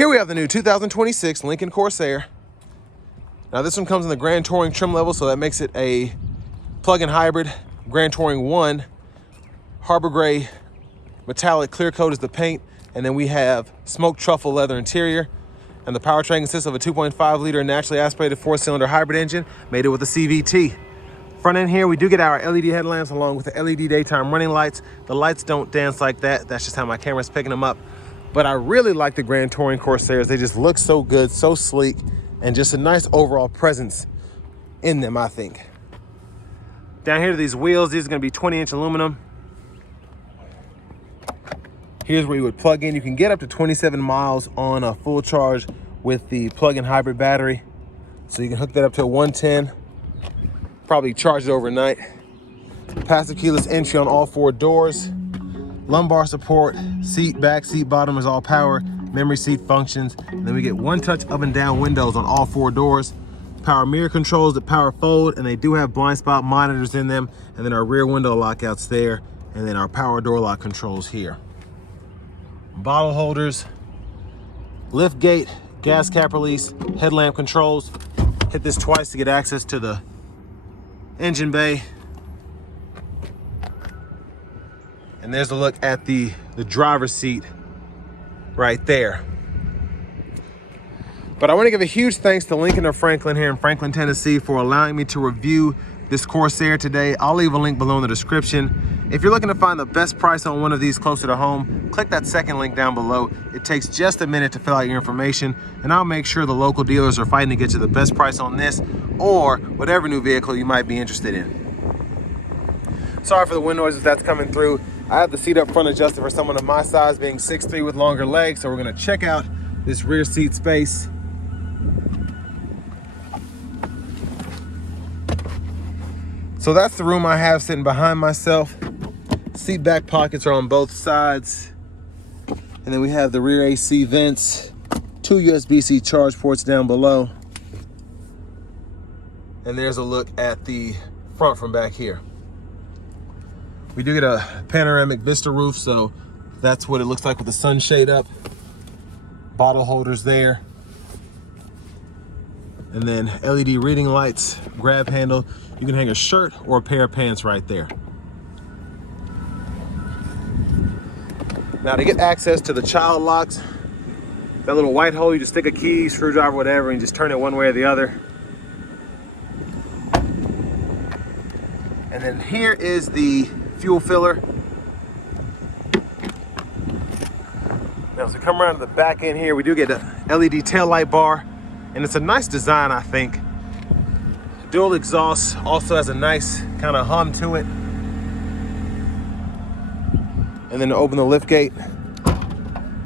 Here we have the new 2026 Lincoln Corsair. Now this one comes in the Grand Touring trim level, so that makes it a plug-in hybrid. Grand Touring 1, Harbor Gray metallic clear coat is the paint, and then we have smoked truffle leather interior. And the powertrain consists of a 2.5 liter naturally aspirated 4-cylinder hybrid engine, made it with a CVT. Front end here, we do get our LED headlamps along with the LED daytime running lights. The lights don't dance like that. That's just how my camera's picking them up. But I really like the Grand Touring Corsairs. They just look so good, so sleek, and just a nice overall presence in them, I think. Down here to these wheels, these are gonna be 20-inch aluminum. Here's where you would plug in. You can get up to 27 miles on a full charge with the plug-in hybrid battery. So you can hook that up to a 110, probably charge it overnight. Passive keyless entry on all 4 doors. Lumbar support, back seat bottom is all power, memory seat functions. And then we get one-touch up and down windows on all 4 doors. Power mirror controls that power fold, and they do have blind spot monitors in them. And then our rear window lockouts there, and then our power door lock controls here. Bottle holders, lift gate, gas cap release, headlamp controls. Hit this twice to get access to the engine bay. And there's a look at the driver's seat right there. But I want to give a huge thanks to Lincoln of Franklin here in Franklin, Tennessee for allowing me to review this Corsair today. I'll leave a link below in the description. If you're looking to find the best price on one of these closer to home, click that second link down below. It takes just a minute to fill out your information, and I'll make sure the local dealers are fighting to get you the best price on this or whatever new vehicle you might be interested in. Sorry for the wind noise if that's coming through. I have the seat up front adjusted for someone of my size, being 6'3" with longer legs, so we're gonna check out this rear seat space. So that's the room I have sitting behind myself. Seat back pockets are on both sides. And then we have the rear AC vents, 2 USB-C charge ports down below. And there's a look at the front from back here. We do get a panoramic vista roof, so that's what it looks like with the sunshade up. Bottle holders there. And then LED reading lights, grab handle. You can hang a shirt or a pair of pants right there. Now to get access to the child locks, that little white hole, you just stick a key, screwdriver, whatever, and just turn it one way or the other. And then here is the fuel filler. Now as we come around to the back end here, we do get a LED taillight bar, and it's a nice design, I think. Dual exhaust also has a nice kind of hum to it. And then to open the lift gate,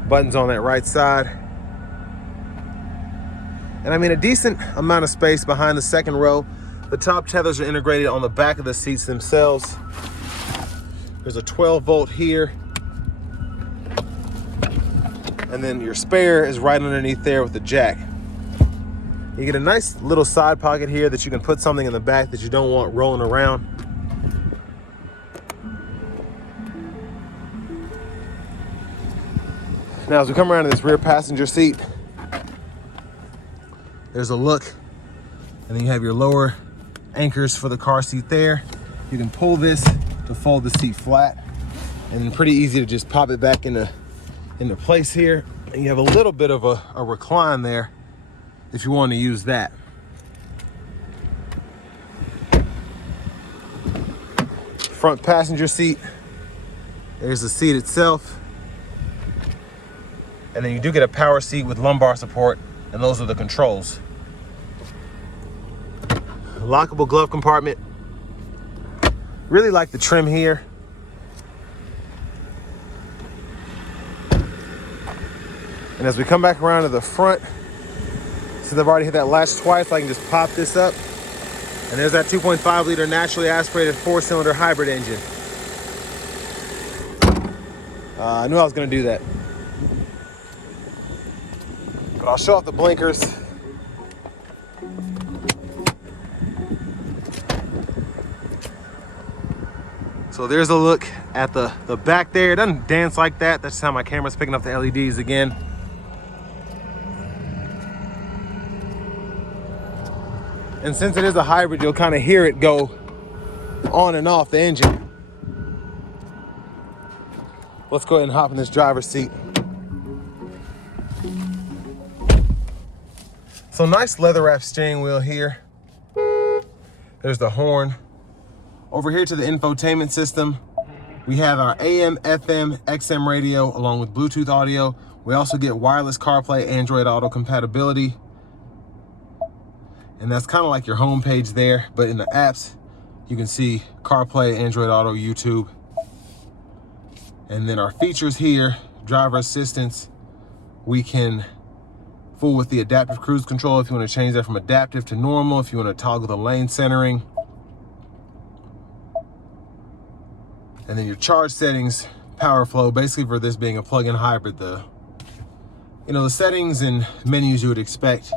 buttons on that right side. And I mean, a decent amount of space behind the second row. The top tethers are integrated on the back of the seats themselves. There's a 12-volt here. And then your spare is right underneath there with the jack. You get a nice little side pocket here that you can put something in the back that you don't want rolling around. Now, as we come around to this rear passenger seat, there's a look, and then you have your lower anchors for the car seat there. You can pull this to fold the seat flat, and then pretty easy to just pop it back into place here. And you have a little bit of a recline there if you want to use that. Front passenger seat, there's the seat itself. And then you do get a power seat with lumbar support, and those are the controls. Lockable glove compartment. Really like the trim here. And as we come back around to the front, since I've already hit that latch twice, I can just pop this up. And there's that 2.5 liter naturally aspirated 4-cylinder hybrid engine. I knew I was gonna do that. But I'll show off the blinkers. So there's a look at the back there. It doesn't dance like that. That's how my camera's picking up the LEDs again. And since it is a hybrid, you'll kind of hear it go on and off the engine. Let's go ahead and hop in this driver's seat. So nice leather wrap steering wheel here. There's the horn. Over here to the infotainment system, we have our AM, FM, XM radio along with Bluetooth audio. We also get wireless CarPlay, Android Auto compatibility. And that's kind of like your home page there, but in the apps, you can see CarPlay, Android Auto, YouTube. And then our features here, driver assistance, we can fool with the adaptive cruise control if you want to change that from adaptive to normal, if you want to toggle the lane centering. And then your charge settings, power flow, basically for this being a plug-in hybrid, the settings and menus you would expect.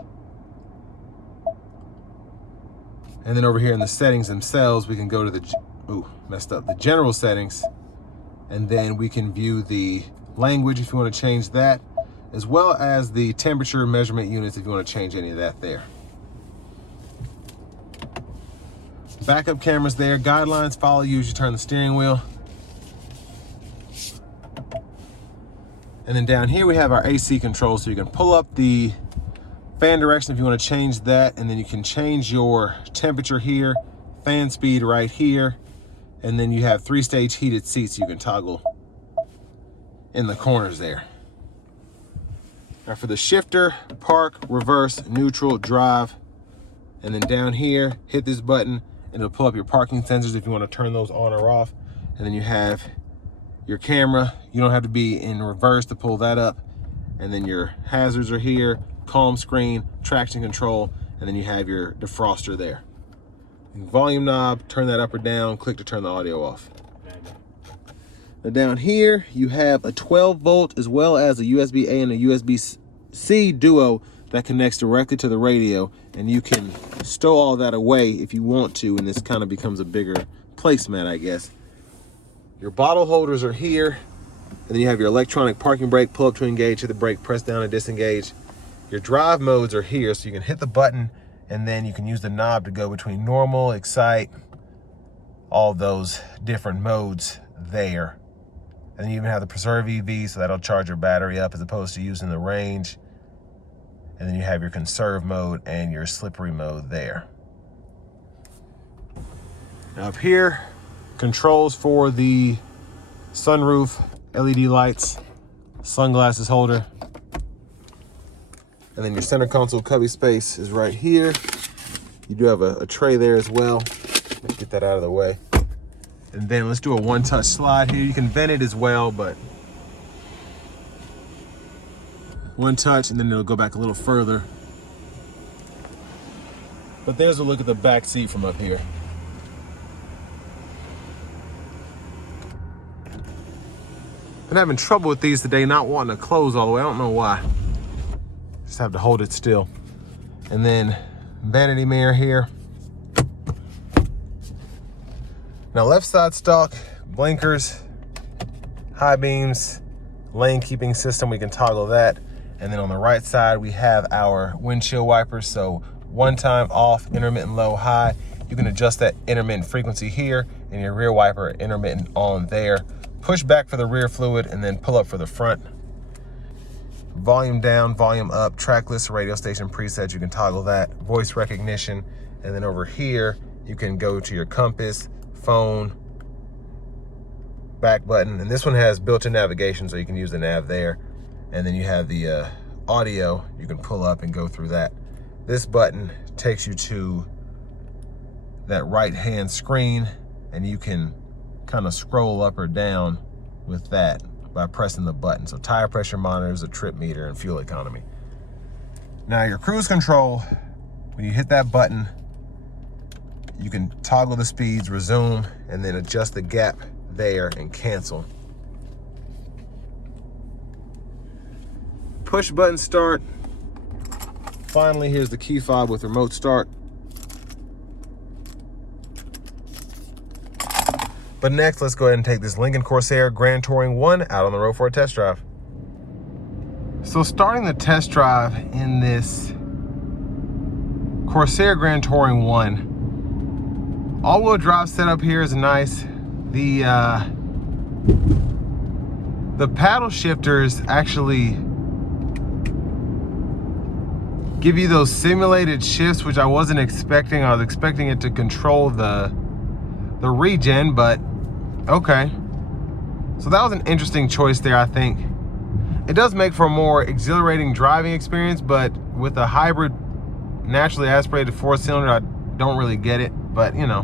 And then over here in the settings themselves, we can go to the general settings, and then we can view the language if you want to change that, as well as the temperature measurement units if you want to change any of that there. Backup cameras there, guidelines follow you as you turn the steering wheel. And then down here we have our AC controls, so you can pull up the fan direction if you want to change that, and then you can change your temperature here, fan speed right here, and then you have 3-stage heated seats you can toggle in the corners there. Now for the shifter, park, reverse, neutral, drive, and then down here, hit this button and it'll pull up your parking sensors if you want to turn those on or off. And then you have your camera. You don't have to be in reverse to pull that up. And then your hazards are here, calm screen, traction control, and then you have your defroster there. Volume knob, turn that up or down, click to turn the audio off. Now down here, you have a 12 volt as well as a USB-A and a USB-C duo that connects directly to the radio, and you can stow all that away if you want to, and this kind of becomes a bigger placemat, I guess. Your bottle holders are here, and then you have your electronic parking brake, pull up to engage, hit the brake, press down to disengage. Your drive modes are here, so you can hit the button and then you can use the knob to go between normal, excite, all those different modes there. And you even have the preserve EV, so that'll charge your battery up as opposed to using the range. And then you have your conserve mode and your slippery mode there. Now up here, controls for the sunroof, LED lights, sunglasses holder. And then your center console cubby space is right here. You do have a tray there as well. Let's get that out of the way. And then let's do a one-touch slide here. You can vent it as well, but one touch and then it'll go back a little further. But there's a look at the back seat from up here. Been having trouble with these today, not wanting to close all the way. I don't know why. Just have to hold it still. And then vanity mirror here. Now left side stock, blinkers, high beams, lane keeping system, we can toggle that. And then on the right side, we have our windshield wipers. So one time off, intermittent low, high. You can adjust that intermittent frequency here, and your rear wiper intermittent on there. Push back for the rear fluid and then pull up for the front. Volume down, volume up, track list, radio station presets, you can toggle that. Voice recognition, and then over here, you can go to your compass, phone, back button, and this one has built-in navigation, so you can use the nav there. And then you have the audio, you can pull up and go through that. This button takes you to that right-hand screen, and you can kind of scroll up or down with that by pressing the button. So tire pressure monitors, a trip meter, and fuel economy. Now your cruise control, when you hit that button, you can toggle the speeds, resume, and then adjust the gap there and cancel. Push button start. Finally, here's the key fob with remote start. But next, let's go ahead and take this Lincoln Corsair Grand Touring 1 out on the road for a test drive. So starting the test drive in this Corsair Grand Touring 1. All-wheel drive setup here is nice. The paddle shifters actually give you those simulated shifts, which I wasn't expecting. I was expecting it to control the regen, but okay. So that was an interesting choice there, I think. It does make for a more exhilarating driving experience, but with a hybrid naturally aspirated 4-cylinder, I don't really get it, but you know.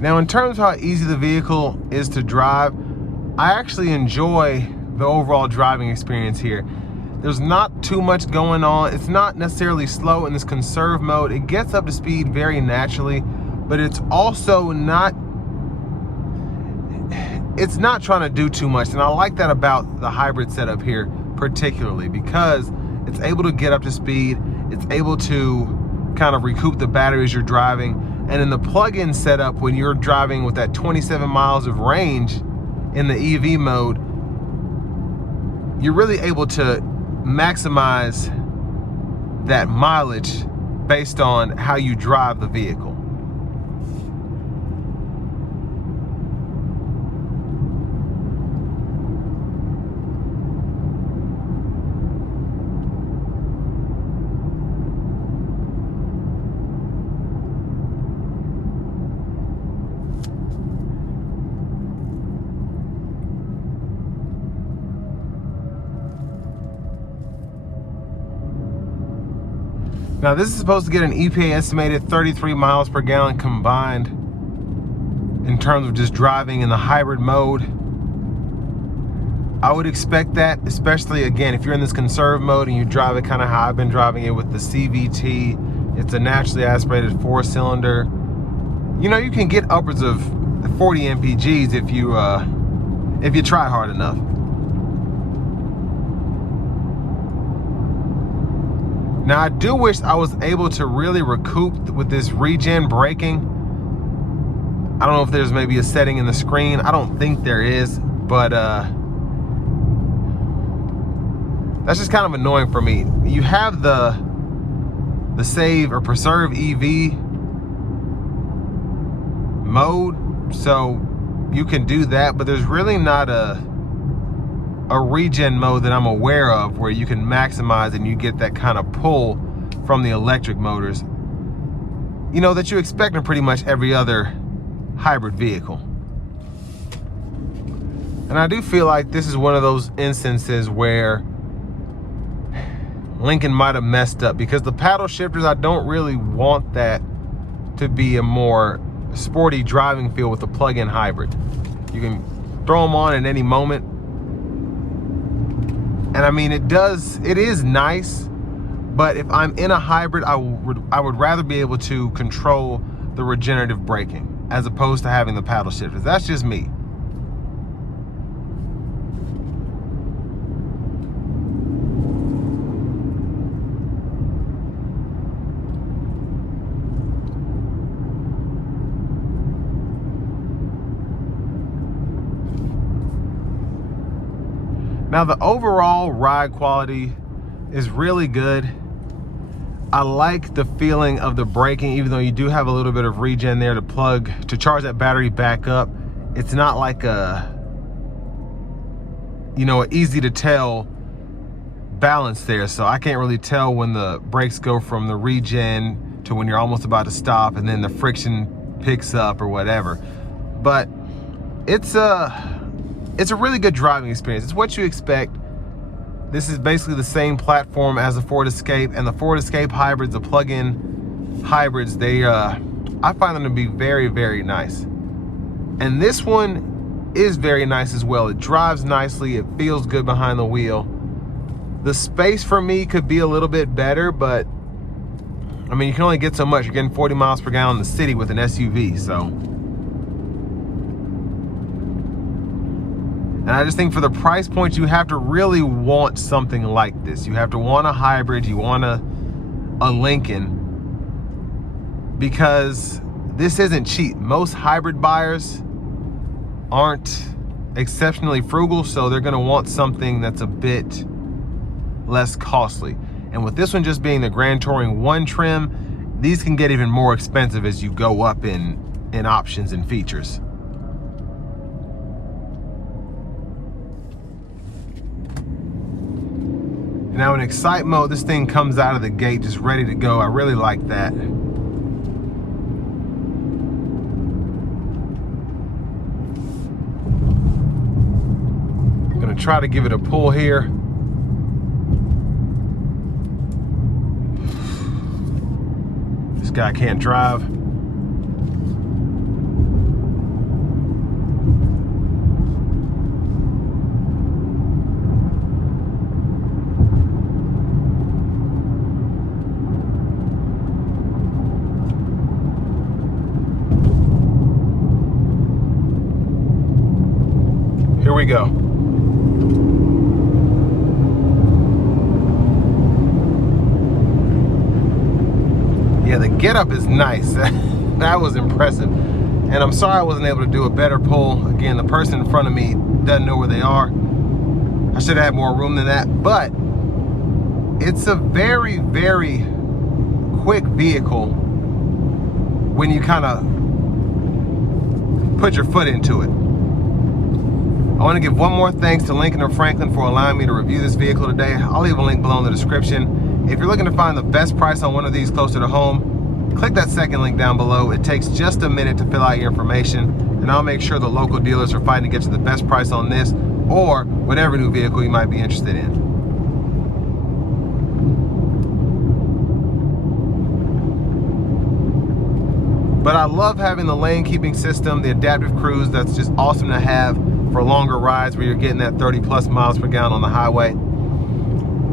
Now, in terms of how easy the vehicle is to drive, I actually enjoy the overall driving experience here. There's not too much going on. It's not necessarily slow in this conserve mode. It gets up to speed very naturally, but it's also not trying to do too much. And I like that about the hybrid setup here, particularly because it's able to get up to speed. It's able to kind of recoup the battery as you're driving. And in the plug-in setup, when you're driving with that 27 miles of range in the EV mode, you're really able to maximize that mileage based on how you drive the vehicle. Now, this is supposed to get an EPA estimated 33 miles per gallon combined in terms of just driving in the hybrid mode. I would expect that, especially again, if you're in this conserve mode and you drive it kind of how I've been driving it with the CVT. It's a naturally aspirated 4-cylinder. You know, you can get upwards of 40 mpgs if you try hard enough. Now, I do wish I was able to really recoup with this regen braking. I don't know if there's maybe a setting in the screen. I don't think there is, but that's just kind of annoying for me. You have the save or preserve EV mode, so you can do that, but there's really not a regen mode that I'm aware of where you can maximize and you get that kind of pull from the electric motors, you know, that you expect in pretty much every other hybrid vehicle. And I do feel like this is one of those instances where Lincoln might have messed up, because the paddle shifters, I don't really want that to be a more sporty driving feel with the plug-in hybrid. You can throw them on at any moment. And I mean, it is nice, but if I'm in a hybrid, I would rather be able to control the regenerative braking as opposed to having the paddle shifters. That's just me. Now, the overall ride quality is really good. I like the feeling of the braking, even though you do have a little bit of regen there to charge that battery back up. It's not like a, you know, an easy to tell balance there. So I can't really tell when the brakes go from the regen to when you're almost about to stop and then the friction picks up or whatever. But it's a really good driving experience. It's what you expect. This is basically the same platform as the Ford Escape, and the Ford Escape hybrids, the plug-in hybrids, I find them to be very, very nice. And this one is very nice as well. It drives nicely. It feels good behind the wheel. The space for me could be a little bit better, but I mean, you can only get so much. You're getting 40 miles per gallon in the city with an SUV, so. And I just think for the price point, you have to really want something like this. You have to want a hybrid, you want a Lincoln, because this isn't cheap. Most hybrid buyers, aren't exceptionally frugal, so they're gonna want something that's a bit less costly. And with this one just being the Grand Touring 1 trim, these can get even more expensive as you go up in options and features. Now in Excite mode, this thing comes out of the gate just ready to go. I really like that. I'm gonna try to give it a pull here. This guy can't drive. Here we go. Yeah, the getup is nice. That was impressive. And I'm sorry I wasn't able to do a better pull. Again, the person in front of me doesn't know where they are. I should have had more room than that, but it's a very, very quick vehicle when you kind of put your foot into it. I want to give one more thanks to Lincoln and Franklin for allowing me to review this vehicle today. I'll leave a link below in the description. If you're looking to find the best price on one of these closer to home, click that second link down below. It takes just a minute to fill out your information, and I'll make sure the local dealers are fighting to get you the best price on this or whatever new vehicle you might be interested in. But I love having the lane keeping system, the adaptive cruise. That's just awesome to have for longer rides where you're getting that 30+ miles per gallon on the highway.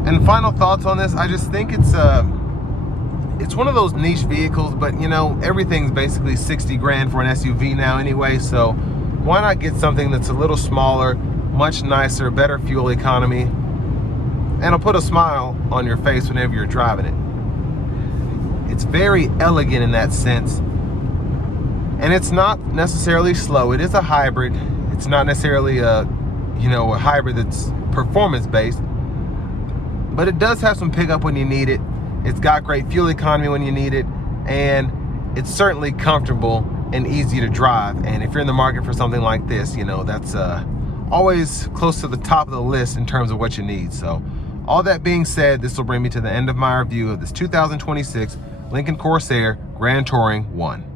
And final thoughts on this, I just think it's one of those niche vehicles, but you know, everything's basically 60 grand for an SUV now anyway, so why not get something that's a little smaller, much nicer, better fuel economy, and it'll put a smile on your face whenever you're driving it. It's very elegant in that sense, and it's not necessarily slow. It is a hybrid. It's not necessarily a hybrid that's performance based, but it does have some pickup when you need it. It's got great fuel economy when you need it, and it's certainly comfortable and easy to drive. And if you're in the market for something like this, you know, that's always close to the top of the list in terms of what you need. So all that being said, this will bring me to the end of my review of this 2026 Lincoln Corsair Grand Touring 1.